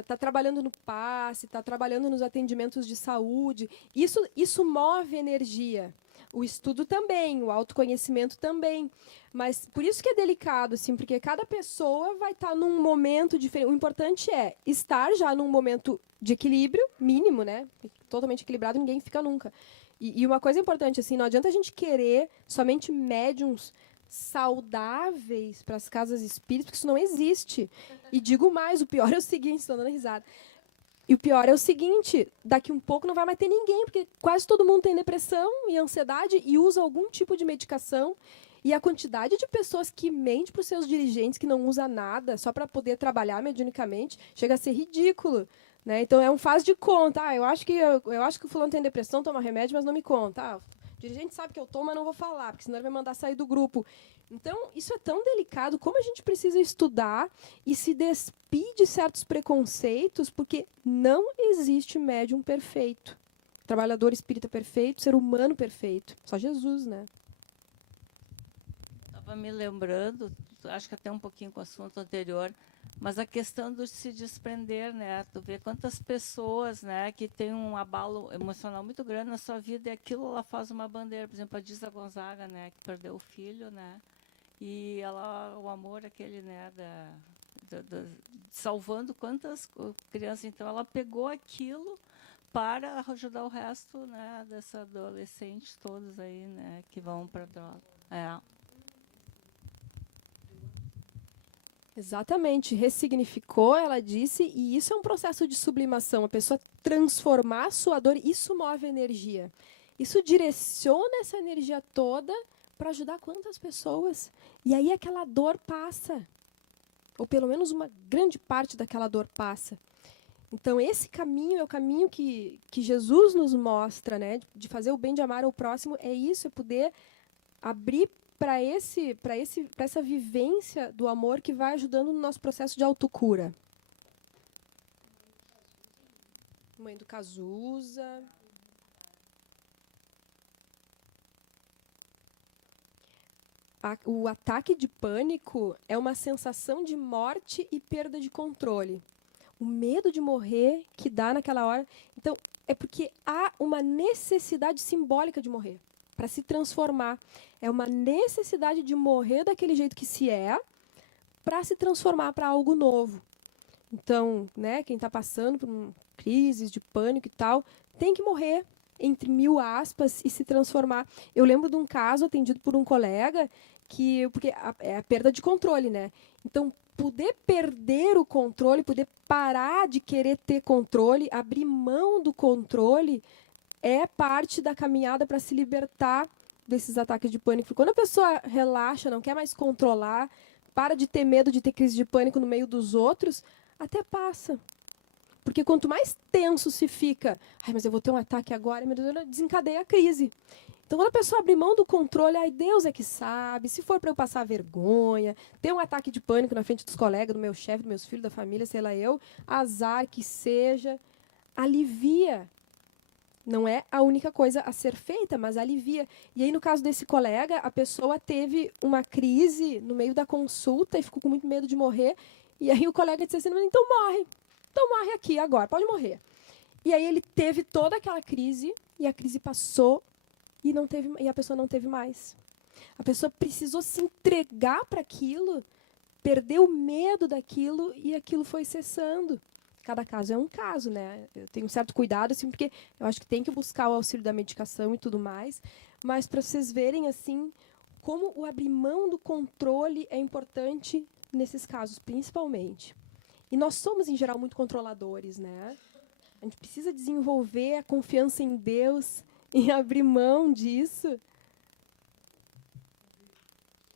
está trabalhando no passe, está trabalhando nos atendimentos de saúde. Isso move energia. O estudo também, o autoconhecimento também. Mas por isso que é delicado, assim, porque cada pessoa vai estar num momento diferente. O importante é estar já num momento de equilíbrio mínimo, né? Totalmente equilibrado, ninguém fica nunca. E uma coisa importante, assim, não adianta a gente querer somente médiums saudáveis para as casas espíritas, porque isso não existe. E digo mais, o pior é o seguinte, estou dando risada. E o pior é o seguinte, daqui um pouco não vai mais ter ninguém, porque quase todo mundo tem depressão e ansiedade e usa algum tipo de medicação. E a quantidade de pessoas que mente para os seus dirigentes, que não usa nada, só para poder trabalhar mediunicamente, chega a ser ridículo. Né? Então, é um faz de conta. Eu acho que o fulano tem depressão, toma remédio, mas não me conta. O dirigente sabe que eu tomo, mas não vou falar, porque senão ele vai mandar sair do grupo. Então, isso é tão delicado, como a gente precisa estudar e se despir de certos preconceitos, porque não existe médium perfeito. Trabalhador espírita perfeito, ser humano perfeito. Só Jesus, né? Estava me lembrando, acho que até um pouquinho com o assunto anterior, mas a questão de se desprender, né? Tu vê quantas pessoas, né, que têm um abalo emocional muito grande na sua vida e aquilo ela faz uma bandeira. Por exemplo, a Disa Gonzaga, né, que perdeu o filho, né? E ela, o amor aquele, né, salvando quantas crianças. Então, ela pegou aquilo para ajudar o resto, né, desses adolescentes todos aí, né, que vão para droga. Exatamente, ressignificou, ela disse, e isso é um processo de sublimação, a pessoa transformar a sua dor, isso move a energia. Isso direciona essa energia toda para ajudar quantas pessoas? E aí aquela dor passa, ou pelo menos uma grande parte daquela dor passa. Então esse caminho é o caminho que Jesus nos mostra, né? De fazer o bem, de amar ao próximo, é isso, é poder abrir para essa vivência do amor que vai ajudando no nosso processo de autocura. Mãe do Cazuza. O ataque de pânico é uma sensação de morte e perda de controle. O medo de morrer que dá naquela hora. Então, é porque há uma necessidade simbólica de morrer, para se transformar. É uma necessidade de morrer daquele jeito que se é, para se transformar para algo novo. Então, né, quem está passando por crises de pânico e tal, tem que morrer, entre 1000 aspas, e se transformar. Eu lembro de um caso atendido por um colega, porque é a perda de controle, né? Então, poder perder o controle, poder parar de querer ter controle, abrir mão do controle, é parte da caminhada para se libertar desses ataques de pânico. Quando a pessoa relaxa, não quer mais controlar, para de ter medo de ter crise de pânico no meio dos outros, até passa. Porque quanto mais tenso se fica, mas eu vou ter um ataque agora, meu Deus, desencadeia a crise. Então, quando a pessoa abre mão do controle, Deus é que sabe, se for para eu passar vergonha, ter um ataque de pânico na frente dos colegas, do meu chefe, dos meus filhos, da família, sei lá eu, azar que seja, alivia. Não é a única coisa a ser feita, mas alivia. E aí, no caso desse colega, a pessoa teve uma crise no meio da consulta e ficou com muito medo de morrer. E aí o colega disse assim, então morre. Então morre aqui agora, pode morrer. E aí ele teve toda aquela crise, e a crise passou, e a pessoa não teve mais. A pessoa precisou se entregar para aquilo, perdeu o medo daquilo, e aquilo foi cessando. Cada caso é um caso, né? Eu tenho um certo cuidado, assim, porque eu acho que tem que buscar o auxílio da medicação e tudo mais, mas para vocês verem, assim, como o abrir mão do controle é importante nesses casos, principalmente. E nós somos, em geral, muito controladores, né? A gente precisa desenvolver a confiança em Deus e abrir mão disso.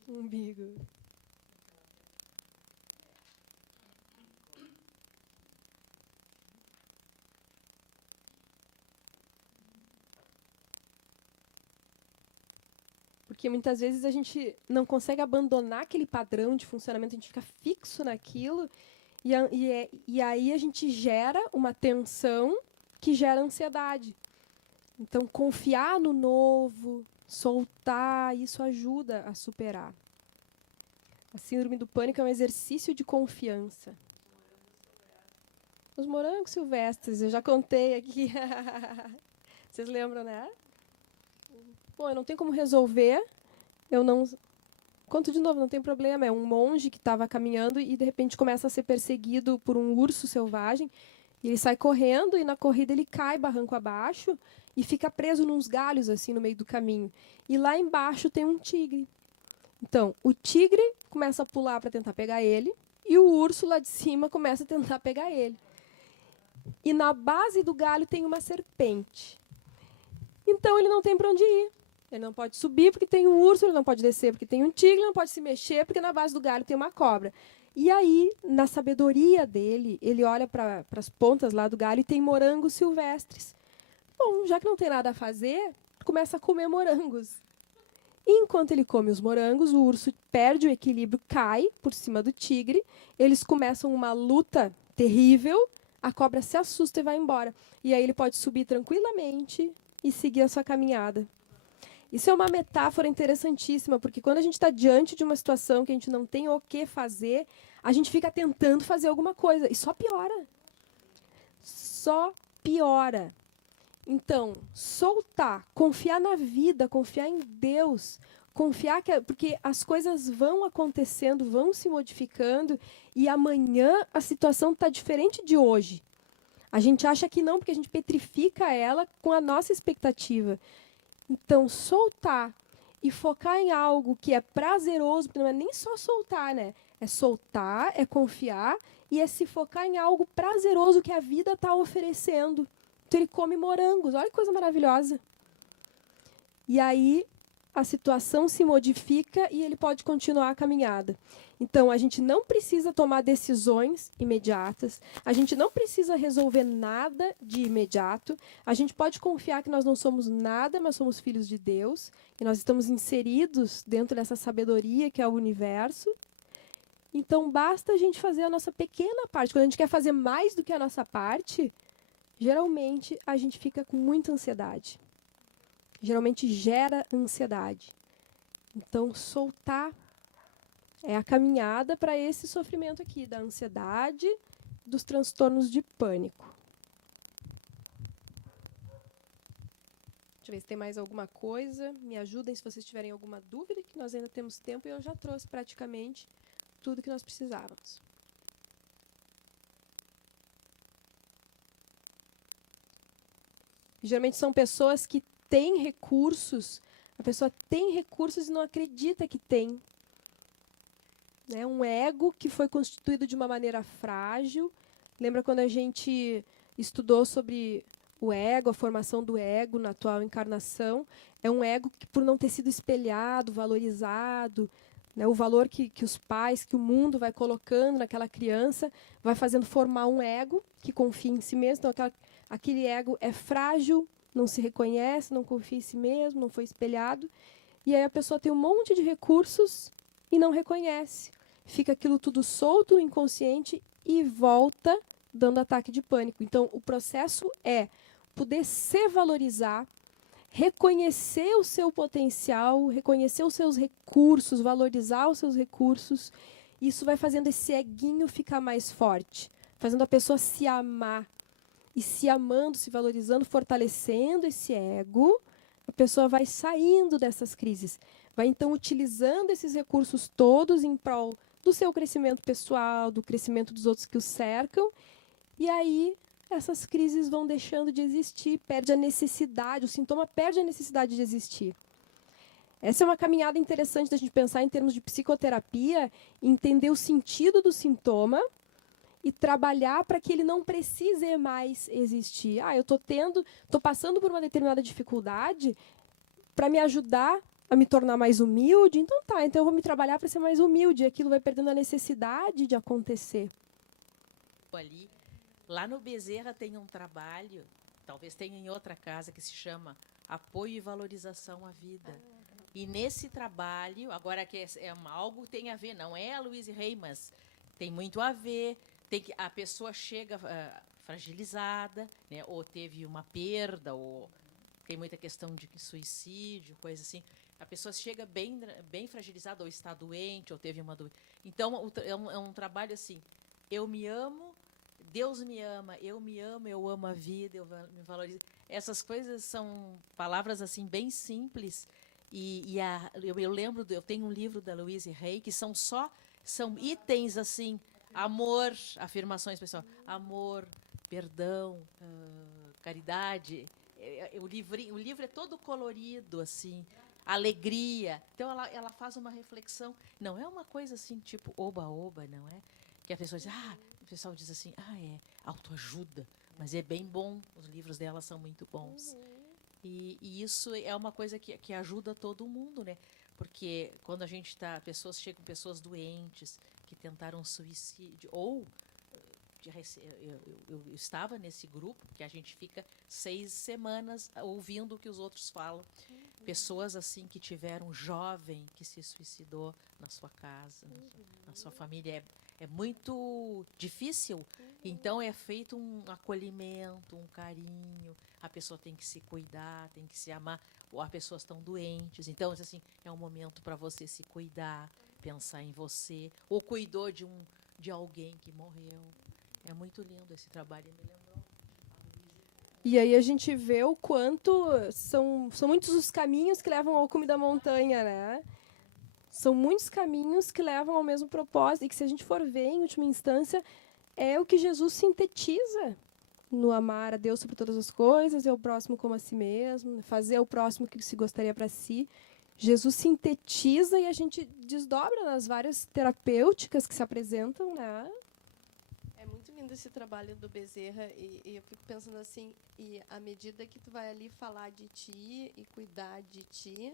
Umbigo. Porque muitas vezes a gente não consegue abandonar aquele padrão de funcionamento, a gente fica fixo naquilo, e aí a gente gera uma tensão que gera ansiedade. Então, confiar no novo, soltar, isso ajuda a superar. A síndrome do pânico é um exercício de confiança. Os morangos silvestres, eu já contei aqui. Vocês lembram, né? Bom, eu não tenho como resolver. Eu não... Conto de novo, não tem problema. É um monge que estava caminhando e, de repente, começa a ser perseguido por um urso selvagem. E ele sai correndo e, na corrida, ele cai barranco abaixo e fica preso nos galhos, assim, no meio do caminho. E lá embaixo tem um tigre. Então, o tigre começa a pular para tentar pegar ele e o urso lá de cima começa a tentar pegar ele. E na base do galho tem uma serpente. Então, ele não tem para onde ir. Ele não pode subir porque tem um urso, ele não pode descer porque tem um tigre, ele não pode se mexer porque na base do galho tem uma cobra. E aí, na sabedoria dele, ele olha para as pontas lá do galho e tem morangos silvestres. Bom, já que não tem nada a fazer, começa a comer morangos. E enquanto ele come os morangos, o urso perde o equilíbrio, cai por cima do tigre, eles começam uma luta terrível, a cobra se assusta e vai embora. E aí ele pode subir tranquilamente e seguir a sua caminhada. Isso é uma metáfora interessantíssima, porque quando a gente está diante de uma situação que a gente não tem o que fazer, a gente fica tentando fazer alguma coisa, e só piora. Só piora. Então, soltar, confiar na vida, confiar em Deus, confiar que... Porque as coisas vão acontecendo, vão se modificando, e amanhã a situação está diferente de hoje. A gente acha que não, porque a gente petrifica ela com a nossa expectativa. Então, soltar e focar em algo que é prazeroso, porque não é nem só soltar, né? É soltar, é confiar e é se focar em algo prazeroso que a vida está oferecendo. Então, ele come morangos. Olha que coisa maravilhosa. E aí, a situação se modifica e ele pode continuar a caminhada. Então, a gente não precisa tomar decisões imediatas, a gente não precisa resolver nada de imediato, a gente pode confiar que nós não somos nada, mas somos filhos de Deus, e nós estamos inseridos dentro dessa sabedoria que é o universo. Então, basta a gente fazer a nossa pequena parte. Quando a gente quer fazer mais do que a nossa parte, geralmente a gente fica com muita ansiedade. Geralmente gera ansiedade. Então, soltar é a caminhada para esse sofrimento aqui, da ansiedade, dos transtornos de pânico. Deixa eu ver se tem mais alguma coisa. Me ajudem se vocês tiverem alguma dúvida, que nós ainda temos tempo e eu já trouxe praticamente tudo que nós precisávamos. Geralmente são pessoas que têm recursos, a pessoa tem recursos e não acredita que tem. Né, um ego que foi constituído de uma maneira frágil. Lembra quando a gente estudou sobre o ego, a formação do ego na atual encarnação? É um ego que, por não ter sido espelhado, valorizado, né, o valor que os pais, que o mundo vai colocando naquela criança, vai fazendo formar um ego que confia em si mesmo. Então, aquele ego é frágil, não se reconhece, não confia em si mesmo, não foi espelhado. E aí a pessoa tem um monte de recursos e não reconhece. Fica aquilo tudo solto, inconsciente, e volta dando ataque de pânico. Então, o processo é poder se valorizar, reconhecer o seu potencial, reconhecer os seus recursos, valorizar os seus recursos. Isso vai fazendo esse eguinho ficar mais forte, fazendo a pessoa se amar. E se amando, se valorizando, fortalecendo esse ego, a pessoa vai saindo dessas crises. Vai, então, utilizando esses recursos todos em prol do seu crescimento pessoal, do crescimento dos outros que o cercam, e aí essas crises vão deixando de existir, perde a necessidade, o sintoma perde a necessidade de existir. Essa é uma caminhada interessante da gente pensar em termos de psicoterapia, entender o sentido do sintoma e trabalhar para que ele não precise mais existir. Eu estou passando por uma determinada dificuldade para me ajudar a me tornar mais humilde, então eu vou me trabalhar para ser mais humilde, e aquilo vai perdendo a necessidade de acontecer. Ali, lá no Bezerra tem um trabalho, talvez tenha em outra casa, que se chama Apoio e Valorização à Vida. E nesse trabalho, agora que algo tem a ver, não é a Louise Hay, mas tem muito a ver, a pessoa chega fragilizada, né, ou teve uma perda, ou tem muita questão de suicídio, coisa assim. A pessoa chega bem fragilizada, ou está doente, ou teve uma doença. Então, é um trabalho assim, eu me amo, Deus me ama, eu amo a vida, me valorizo. Essas coisas são palavras assim bem simples. Eu lembro, eu tenho um livro da Louise Hay que são itens assim, amor, afirmações pessoal, amor, perdão, caridade. O livro é todo colorido assim, alegria. Então ela faz uma reflexão. Não é uma coisa assim tipo oba-oba, não é? Que a pessoa diz, o pessoal diz assim, é autoajuda, mas é bem bom. Os livros dela são muito bons. E isso é uma coisa que ajuda todo mundo, né? Porque quando a gente chegam pessoas doentes que tentaram suicídio, ou eu estava nesse grupo que a gente fica 6 semanas ouvindo o que os outros falam. Pessoas assim que tiveram jovem que se suicidou na sua casa, na sua família. É muito difícil. Então é feito um acolhimento, um carinho. A pessoa tem que se cuidar, tem que se amar. Ou as pessoas estão doentes. Então, assim, é um momento para você se cuidar, pensar em você. Ou cuidou de alguém que morreu. É muito lindo esse trabalho. Me lembrou. E aí a gente vê o quanto são muitos os caminhos que levam ao cume da montanha, né? São muitos caminhos que levam ao mesmo propósito. E que, se a gente for ver, em última instância, é o que Jesus sintetiza no amar a Deus sobre todas as coisas, é o próximo como a si mesmo, fazer o próximo que se gostaria para si. Jesus sintetiza e a gente desdobra nas várias terapêuticas que se apresentam, né? É muito lindo esse trabalho do Bezerra e eu fico pensando assim, e à medida que tu vai ali falar de ti e cuidar de ti,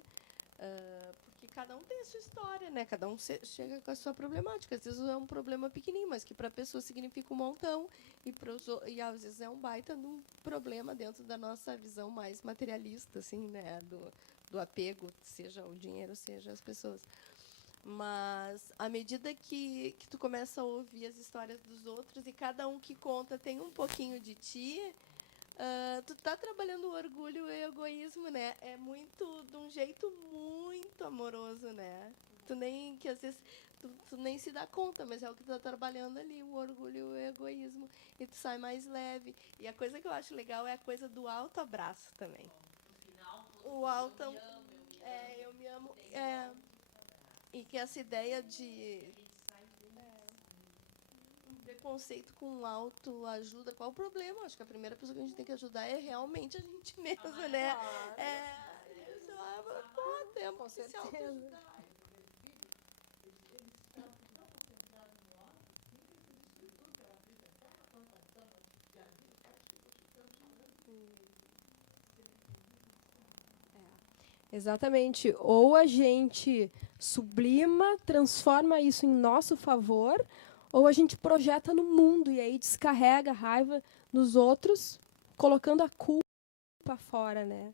porque cada um tem a sua história, né? Cada um chega com a sua problemática. Às vezes é um problema pequenininho, mas que para a pessoa significa um montão e às vezes é um baita de um problema dentro da nossa visão mais materialista, assim, né? Do apego, seja o dinheiro, seja as pessoas. Mas à medida que tu começa a ouvir as histórias dos outros e cada um que conta tem um pouquinho de ti, tu tá trabalhando o orgulho e o egoísmo, né? É muito, de um jeito muito amoroso, né? Que às vezes tu nem se dá conta, mas é o que tu tá trabalhando ali, o orgulho e o egoísmo. E tu sai mais leve. E a coisa que eu acho legal é a coisa do autoabraço também. O auto... eu me amo. E que essa ideia de preconceito com autoajuda, qual o problema? Acho que a primeira pessoa que a gente tem que ajudar é realmente a gente mesmo, né? Temos que se autoajudar. Exatamente. Ou a gente sublima, transforma isso em nosso favor, ou a gente projeta no mundo e aí descarrega a raiva nos outros, colocando a culpa fora, né?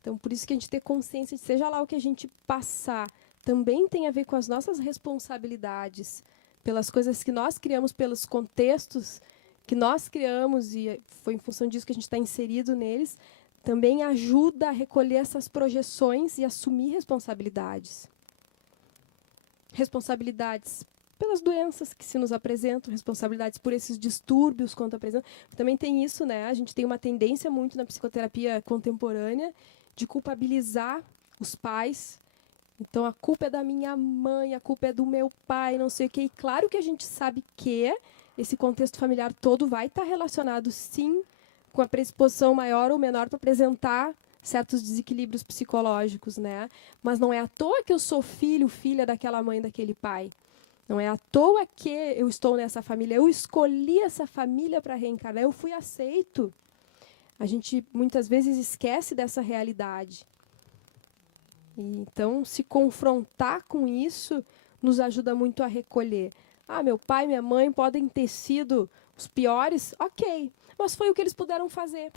Então, por isso que a gente ter consciência de seja lá o que a gente passar, também tem a ver com as nossas responsabilidades, pelas coisas que nós criamos, pelos contextos que nós criamos, e foi em função disso que a gente está inserido neles, também ajuda a recolher essas projeções e assumir responsabilidades. Responsabilidades pelas doenças que se nos apresentam, responsabilidades por esses distúrbios quando apresentam. Também tem isso, né? A gente tem uma tendência muito na psicoterapia contemporânea de culpabilizar os pais. Então, a culpa é da minha mãe, a culpa é do meu pai, não sei o quê. E claro que a gente sabe que esse contexto familiar todo vai estar relacionado, sim, com a predisposição maior ou menor para apresentar certos desequilíbrios psicológicos, né? Mas não é à toa que eu sou filho, filha daquela mãe, daquele pai. Não é à toa que eu estou nessa família. Eu escolhi essa família para reencarnar. Eu fui aceito. A gente, muitas vezes, esquece dessa realidade. E, então, se confrontar com isso nos ajuda muito a recolher. Meu pai e minha mãe podem ter sido os piores, ok, mas foi o que eles puderam fazer.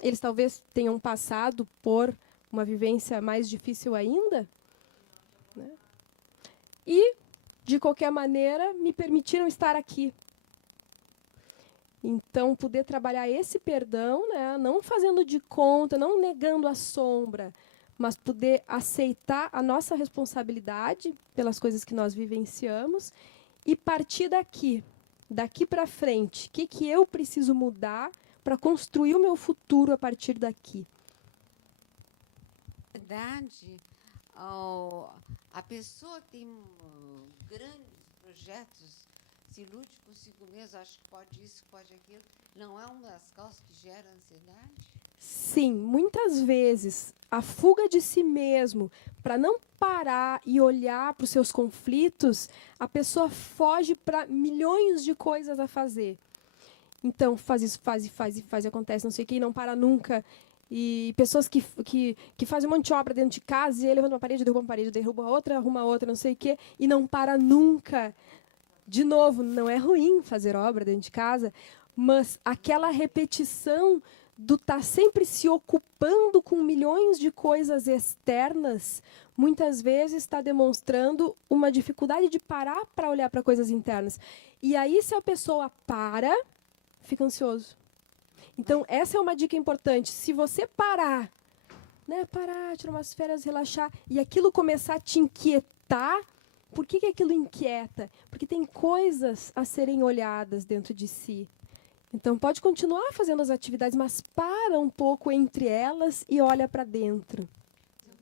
Eles talvez tenham passado por uma vivência mais difícil ainda, né? E, de qualquer maneira, me permitiram estar aqui. Então, poder trabalhar esse perdão, né, não fazendo de conta, não negando a sombra, mas poder aceitar a nossa responsabilidade pelas coisas que nós vivenciamos e partir daqui, daqui para frente, o que eu preciso mudar para construir o meu futuro a partir daqui. Na verdade, a pessoa tem grandes projetos, se ilude consigo mesmo, acho que pode isso, pode aquilo. Não é uma das causas que gera ansiedade? Sim, muitas vezes a fuga de si mesmo, para não parar e olhar para os seus conflitos, a pessoa foge para milhões de coisas a fazer. Então, faz isso, faz, acontece, não sei o que, e não para nunca. E pessoas que fazem um monte de obra dentro de casa, e aí levanta uma parede, derruba outra, arruma outra, não sei o quê, e não para nunca. De novo, não é ruim fazer obra dentro de casa, mas aquela repetição do estar sempre se ocupando com milhões de coisas externas, muitas vezes está demonstrando uma dificuldade de parar para olhar para coisas internas. E aí, se a pessoa para, fica ansioso. Então, essa é uma dica importante. Se você parar, tirar umas férias, relaxar, e aquilo começar a te inquietar, por que aquilo inquieta? Porque tem coisas a serem olhadas dentro de si. Então, pode continuar fazendo as atividades, mas para um pouco entre elas e olha para dentro.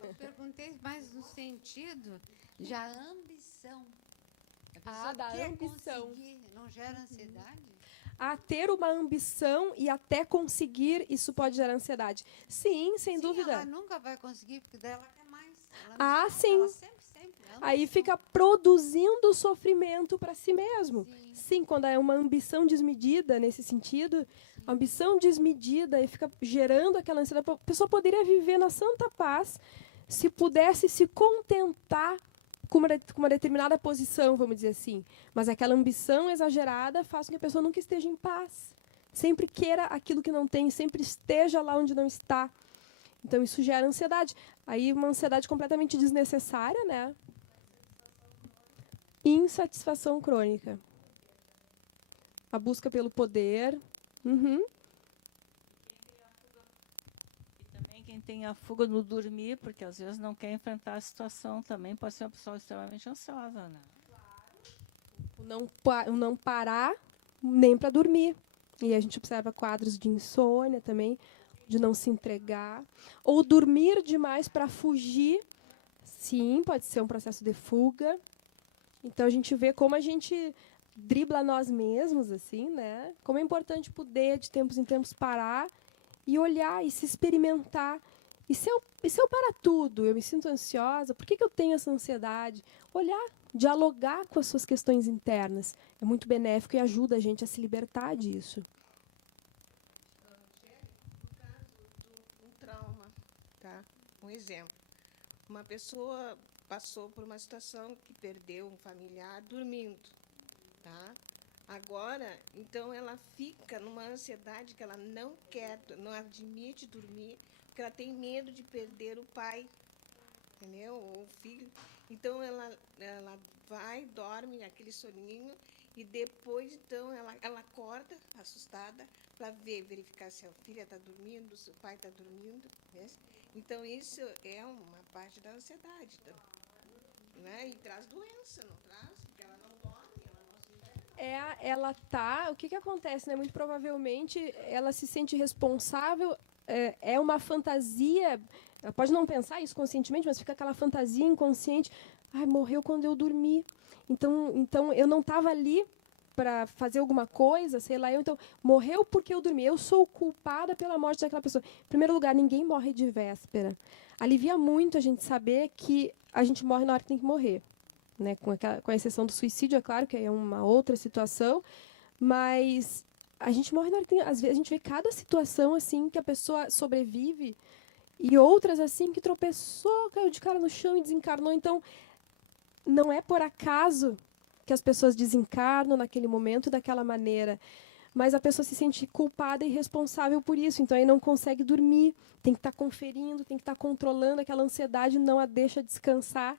Eu perguntei mais no sentido de a ambição. A pessoa Da quer ambição. conseguir, não gera ansiedade? A ter uma ambição e até conseguir, isso pode gerar ansiedade. Sim, sem dúvida. Ela nunca vai conseguir, porque daí ela quer mais. Ah, Ela sim. sempre. Aí fica produzindo sofrimento para si mesmo. Sim. Sim, quando é uma ambição desmedida, nesse sentido, ambição desmedida e fica gerando aquela ansiedade. A pessoa poderia viver na santa paz se pudesse se contentar com uma determinada posição, vamos dizer assim. Mas aquela ambição exagerada faz com que a pessoa nunca esteja em paz. Sempre queira aquilo que não tem, sempre esteja lá onde não está. Então, isso gera ansiedade. Aí, uma ansiedade completamente desnecessária, né? Insatisfação crônica. A busca pelo poder. Uhum. E também quem tem a fuga no dormir, porque às vezes não quer enfrentar a situação, também pode ser uma pessoa extremamente ansiosa, né? O não parar nem para dormir. E a gente observa quadros de insônia também, de não se entregar. Ou dormir demais para fugir. Sim, pode ser um processo de fuga. Então, a gente vê como a gente dribla nós mesmos, assim, né? Como é importante poder, de tempos em tempos, parar e olhar e se experimentar. E se eu parar tudo, eu me sinto ansiosa, por que eu tenho essa ansiedade? Olhar, dialogar com as suas questões internas. É muito benéfico e ajuda a gente a se libertar disso. No caso do trauma, tá? Um exemplo. Uma pessoa passou por uma situação que perdeu um familiar dormindo, tá? Agora, então, ela fica numa ansiedade que ela não quer, não admite dormir, porque ela tem medo de perder o pai, entendeu? Ou o filho. Então, ela vai, dorme aquele soninho, e depois, então, ela acorda, assustada, para verificar se a filha está dormindo, se o pai está dormindo, né? Então, isso é uma parte da ansiedade, né? E traz doença, não traz? Porque ela não dorme, ela não se... O que acontece, né? Muito provavelmente ela se sente responsável, é uma fantasia, ela pode não pensar isso conscientemente, mas fica aquela fantasia inconsciente, morreu quando eu dormi, então eu não estava ali para fazer alguma coisa, sei lá, então morreu porque eu dormi, eu sou culpada pela morte daquela pessoa. Em primeiro lugar, ninguém morre de véspera. Alivia muito a gente saber que a gente morre na hora que tem que morrer, né? Com a exceção do suicídio, é claro, que é uma outra situação, mas a gente morre na hora que tem... Às vezes a gente vê cada situação assim que a pessoa sobrevive e outras assim que tropeçou, caiu de cara no chão e desencarnou. Então, não é por acaso que as pessoas desencarnam naquele momento daquela maneira, mas a pessoa se sente culpada e responsável por isso, então aí não consegue dormir, tem que estar conferindo, tem que estar controlando aquela ansiedade, não a deixa descansar.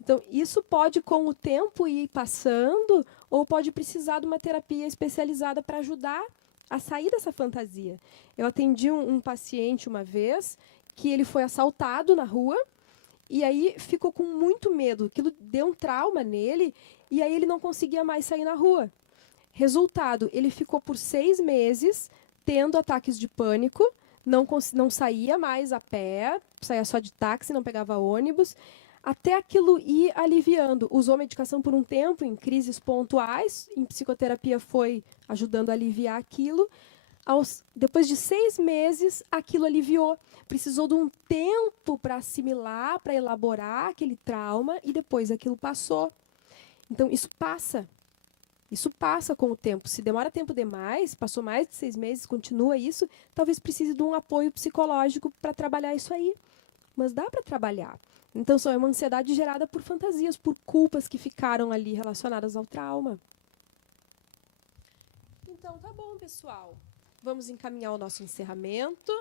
Então, isso pode, com o tempo, ir passando, ou pode precisar de uma terapia especializada para ajudar a sair dessa fantasia. Eu atendi um paciente uma vez, que ele foi assaltado na rua, e aí ficou com muito medo, aquilo deu um trauma nele, e aí ele não conseguia mais sair na rua. Resultado, ele ficou por 6 meses tendo ataques de pânico, não saía mais a pé, saía só de táxi, não pegava ônibus, até aquilo ir aliviando. Usou medicação por um tempo, em crises pontuais, em psicoterapia foi ajudando a aliviar aquilo. Depois de 6 meses, aquilo aliviou. Precisou de um tempo para assimilar, para elaborar aquele trauma, e depois aquilo passou. Então, isso passa. Isso passa com o tempo. Se demora tempo demais, passou mais de 6 meses, continua isso, talvez precise de um apoio psicológico para trabalhar isso aí. Mas dá para trabalhar. Então, só é uma ansiedade gerada por fantasias, por culpas que ficaram ali relacionadas ao trauma. Então, tá bom, pessoal. Vamos encaminhar o nosso encerramento.